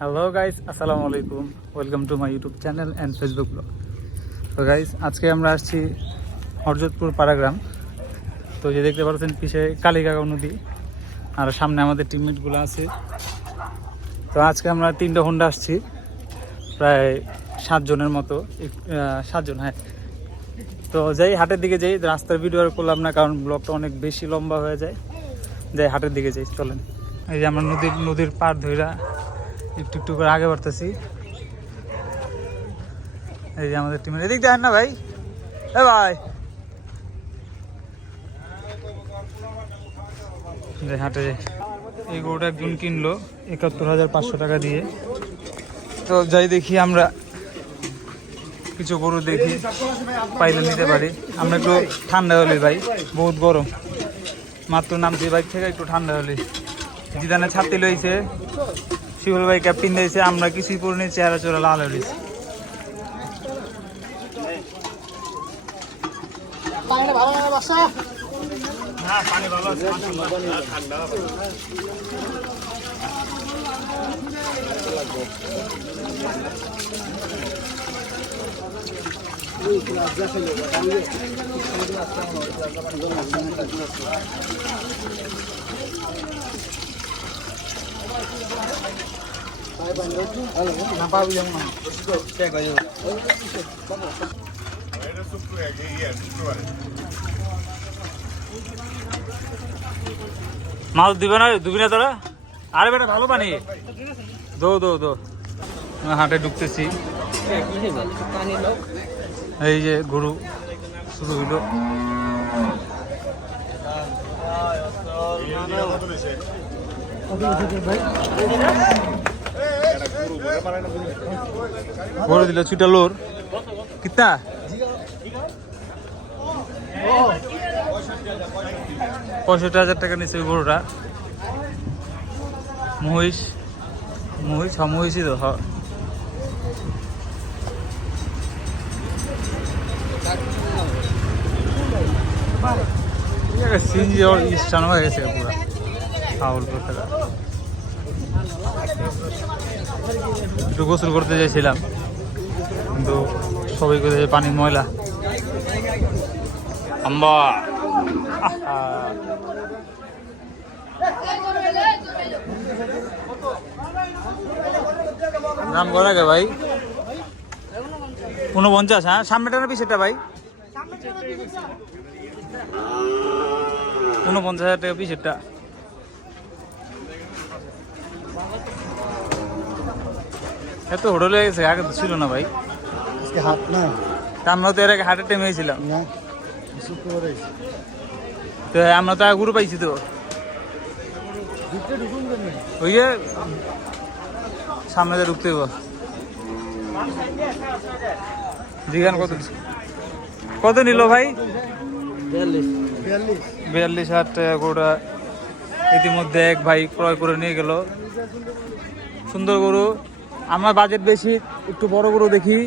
Hello guys, আসসালামু আলাইকুম। Welcome to my YouTube channel and Facebook blog. তো guys, আজকে আমরা আসছি হরজতপুর পাড়াগ্রাম। তো যে দেখতে পাচ্ছেন পিছে কালীকাকা নদী, আর সামনে আমাদের টিমমেটগুলো আছে। তো আজকে আমরা 3টা হোন্ডা আসছি, প্রায় 7 জনের মতো, 7 জন, হ্যাঁ। তো যাই হাটের দিকে যাই, রাস্তার ভিডিও আর করলাম না কারণ ব্লগটা অনেক বেশি লম্বা হয়ে যায়। যাই হাটের দিকে যাই, চলেন। এই যে আমরা নদীর পাড় ধইরা একটু একটু করে আগে বাড়তেছি। এই যে আমাদের টিমের এদিক দেখেন না ভাই, এ ভাই হাটে এই গরুটা একজন কিনলো ৭১,৫০০ টাকা দিয়ে। তো যাই দেখি আমরা কিছু গরু দেখি পাইলে নিতে পারি। আমরা একটু ঠান্ডা হলে ভাই, বহুত গরম, মাত্র নামছি বাইক থেকে, একটু ঠান্ডা হলে। জিদানে ছাতি লইছে, শিবল ভাই ক্যাপ্টেন দিয়েছে, আমরা কিছুই পরে নিই, চেহারা চোরা লাল হয়েছে। মাছ দিবে না, দিবি না তোরা? আরে বেটা ভালো পানি, দো দো দো। হাটে ঢুকতেছি, এই যে গরু শুরু হইলো। গরু দিল ছুটা লোর কিতা ৬৫,০০০ টাকা নিচ্ছে ওই গরুটা। মহিষ মহিষই তো। সিনজি ওর স্টান হয়ে গেছে পুরো ফাউল করতে। একটু গোসল করতে চাইছিলাম কিন্তু সবাই করে পানি ময়লা। আম্বা নাম করা গে ভাই ৪৯। হ্যাঁ, সামনেটা না পিছেরটা ভাই? ৪৯,০০০ টাকা পিছেরটা। এত হোটেল হয়ে গেছে, আগে তো ছিল না ভাই। হাট না, আমরা তো এর আগে হাটের টাইমে ছিলাম, তো আমরা তো গুরু পাইছি। তো ওই যে সামনে ঢুকতে জিগান কত নিল ভাই? ৪২,০০০ টাকা গরুটা ইতিমধ্যে এক ভাই ক্রয় করে নিয়ে গেল। সুন্দর গরু। আমার বাজেট বেশি, একটু বড় গরু দেখি।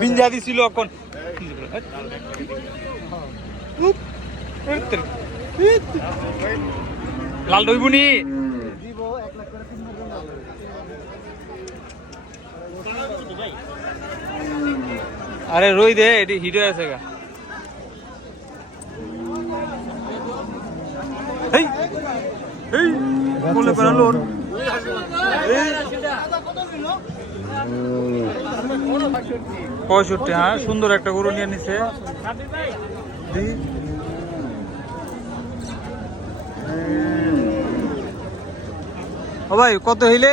বিঞ্জা দিছিল এখন লাল দইবুনি। আরে রই দে, এটি হিট হয়ে আছে গা। বলে করে লোড ৬৫। হ্যাঁ, সুন্দর একটা গরু নিয়ে নিছে। ও ভাই কত হইলে?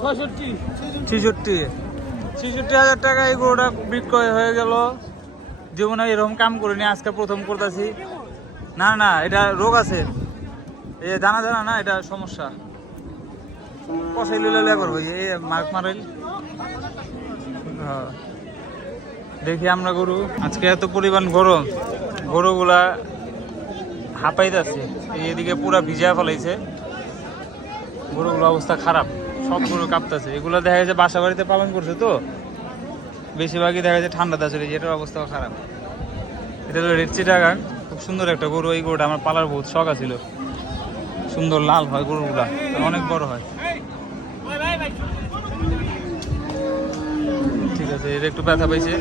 ৬৬,০০০ টাকা এই গরুটা বিক্রয় হয়ে গেল। জীবনে এরকম কাম করিনি, আজকে প্রথম করতেছি। না না, এটা রোগ আছে, এই জানা না, এটা সমস্যা। কষাই লিলে করবো, এই মার্ক মারাইল। দেখি আমরা গরু, আজকে এত পরিমাণ গরম, গরুগুলা হাঁপাইতেছে। এদিকে পুরা ভিজা ফেলাইছে, গরুগুলো অবস্থা খারাপ। সব গরু কাঁপতেছে। এগুলো দেখা যাচ্ছে বাসা বাড়িতে পালন করছে তো, বেশিরভাগই দেখা যাচ্ছে ঠান্ডাতে আসলে, যেটার অবস্থাও খারাপ। এটা হলো রেড চিটাগাং, খুব সুন্দর একটা গরু। এই গরুটা আমার পালার বহুত শখ আছিল, সুন্দর লাল হয় গরুগুলা, অনেক বড় হয়। ঠিক আছে, এটা একটু ব্যথা পাইছে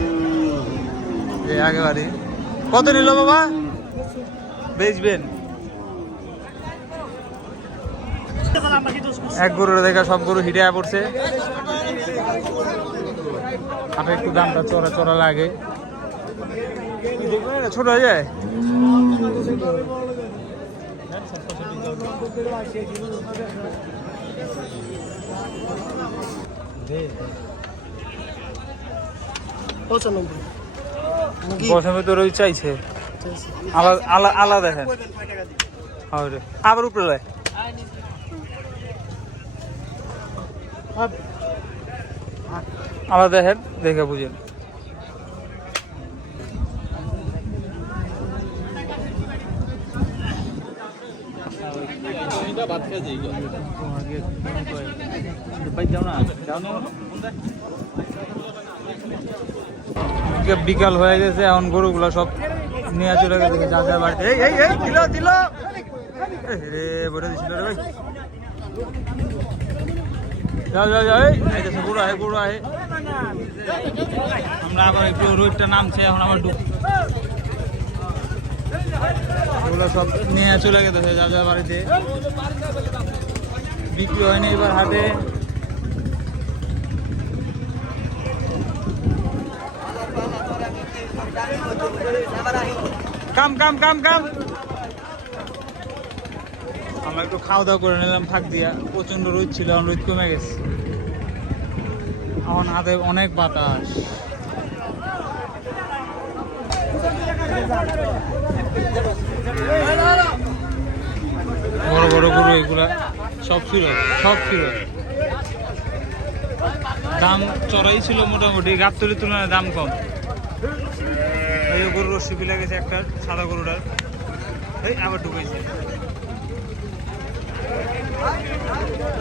এই আগে বাড়ি। কত নিল বাবা? বেচবেন? এক গরুর দেখা সব গরু হিটে পড়ছে। আপনার একটু দামটা চড়া চড়া লাগে, ছোট হয়ে যায়। বসে তো রোজ চাইছে আলাদা দেখেন, আবার উপরে আলাদা দেখেন, দেখে বুঝেন। বিকাল হয়ে গেছে, এখন গরুগুলা সব নিয়ে চলে গেছে যা যা বাড়িতে। আমরা আবার একটু রোদটা নামছে, এখন আমার ওগুলো সব নিয়ে চলে গেছে যা যা বাড়িতে। বিক্রি হয়নি এবার হাটে। কাম কাম কাম কাম। আমরা একটু খাওয়া দাওয়া করে নিলাম ফাঁক দিয়া, প্রচন্ড রোদ ছিল, এখন রোদ কমে গেছে, এখন হাতে অনেক বাতাস। বড় বড় গরু এগুলা সব ছিল, দাম চড়াই ছিল মোটামুটি, গাবতলির তুলনায় দাম কম। এই গরুর রশ্মি পিলা গেছে একটা সাদা গরুটার, এই আবার ঢুকেছে।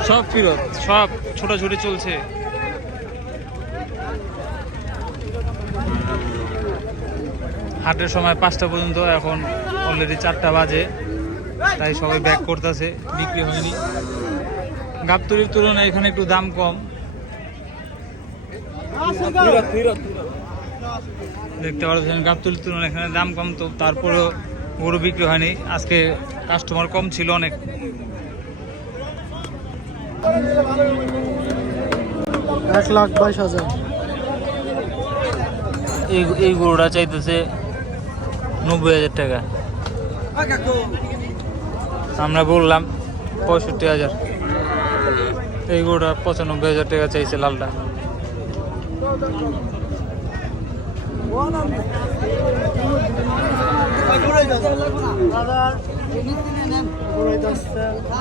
সব ফিরত, সব ছোটাছুটি চলছে। হাটের সময় 5টা পর্যন্ত, এখন অলরেডি 4টা বাজে, তাই সবাই ব্যাক করতেছে, বিক্রি হয়নি। গাবতলির তুলনায় এখানে একটু দাম কম, দেখতে পাচ্ছেন। গাবতলির তুলনায় এখানে দাম কম, তো তারপরেও গরু বিক্রি হয়নি। আজকে কাস্টমার কম ছিল অনেক। $1,22,000 এই গরুটা চাইতেছে 90,000 টাকা, আমরা বললাম 65,000। এই গরুটা 95,000 টাকা চাইছে, লালটা।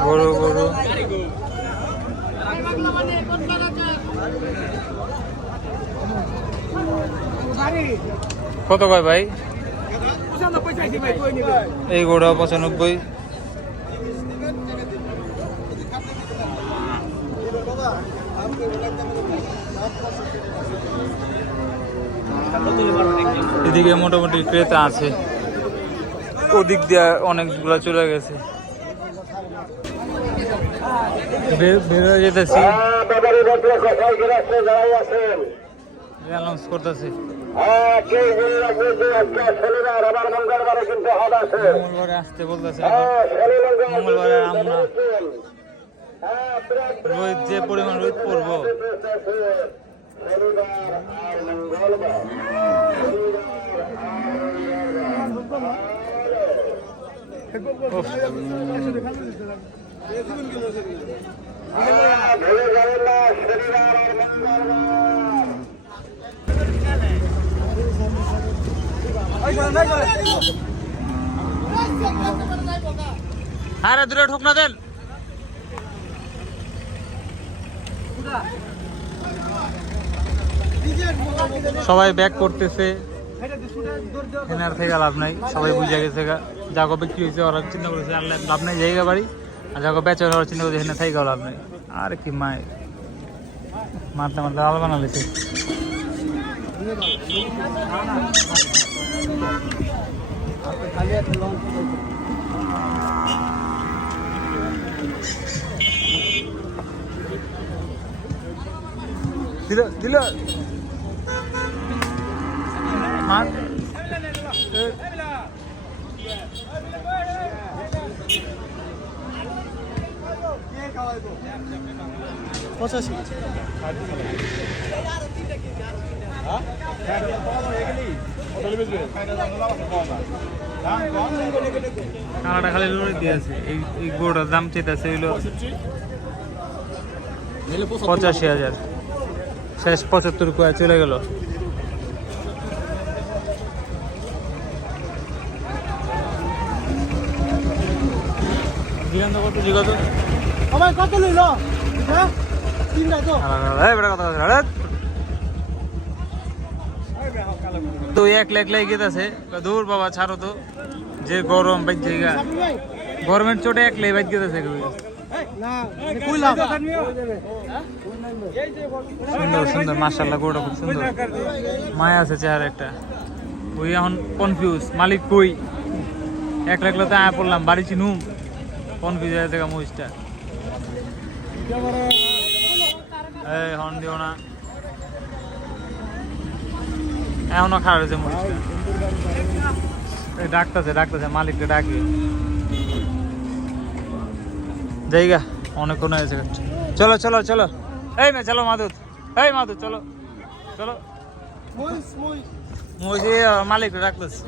গরু গরু কত কয় ভাই? এই গরুটা 95। এদিকে মোটামুটি ক্রেতা আছে, ওদিক দিয়ে অনেকগুলা চলে গেছে। বের হয়ে যেতেছি, অ্যানাউন্স করতেছি মঙ্গলবারে আসতে বলতেছে। মঙ্গলবারে আমরা রোদ, যে পরিমাণ রোদ পড়বো, আরে দূরে ঠোক না দেন। সবাই ব্যাক করতেছে, এনার থেকে লাভ নাই, সবাই বুঝে গেছে যা কবে কি হয়েছে ওরা চিন্তা করেছে, লাভ নাই জায়গা বাড়ি, আর যা বেচা ওরা চিন্তা করছে এখানে থেকে লাভ নাই। আর কি মায় মারতে মারতে লাল বানালেছে। দিল দিল মার পঁচাশি কানাডা খালি লড়ে দিয়েছে। এই গরুটার দাম চেয়েছে হইলো 85,000, শেষ 75 করে চলে গেল। জিগান তো কত জিগাতো আমার কত লইল তিনটা তো তো 1 লাখ লাই গেছে। দূর বাবা ছাড়ো তো, যে গরম বাইতে গরমের চোটে 1 লাখ বাইতে গেছে। সুন্দর সুন্দর মাশাআল্লাহ, গরুটা খুব সুন্দর, মায়া আছে চেহারা একটা। ওই এখন কনফিউজ, মালিক কই। 1 লাখ লতে আয়া পড়লাম, বাড়ি চিনুম, কনফিউজ হয়ে জায়গা মহিষটা। এই হর্ন দিও না, এখনো খারাপ হয়েছে মহিষটা। ডাকতেছে মালিককে ডাকি জায়গা অনেকক্ষণ হয়েছে। চলো চলো চলো, এই মে চলো মাদুদ, এই মাদুদ চলো চলো। মহিষ মালিককে ডাকতেছে।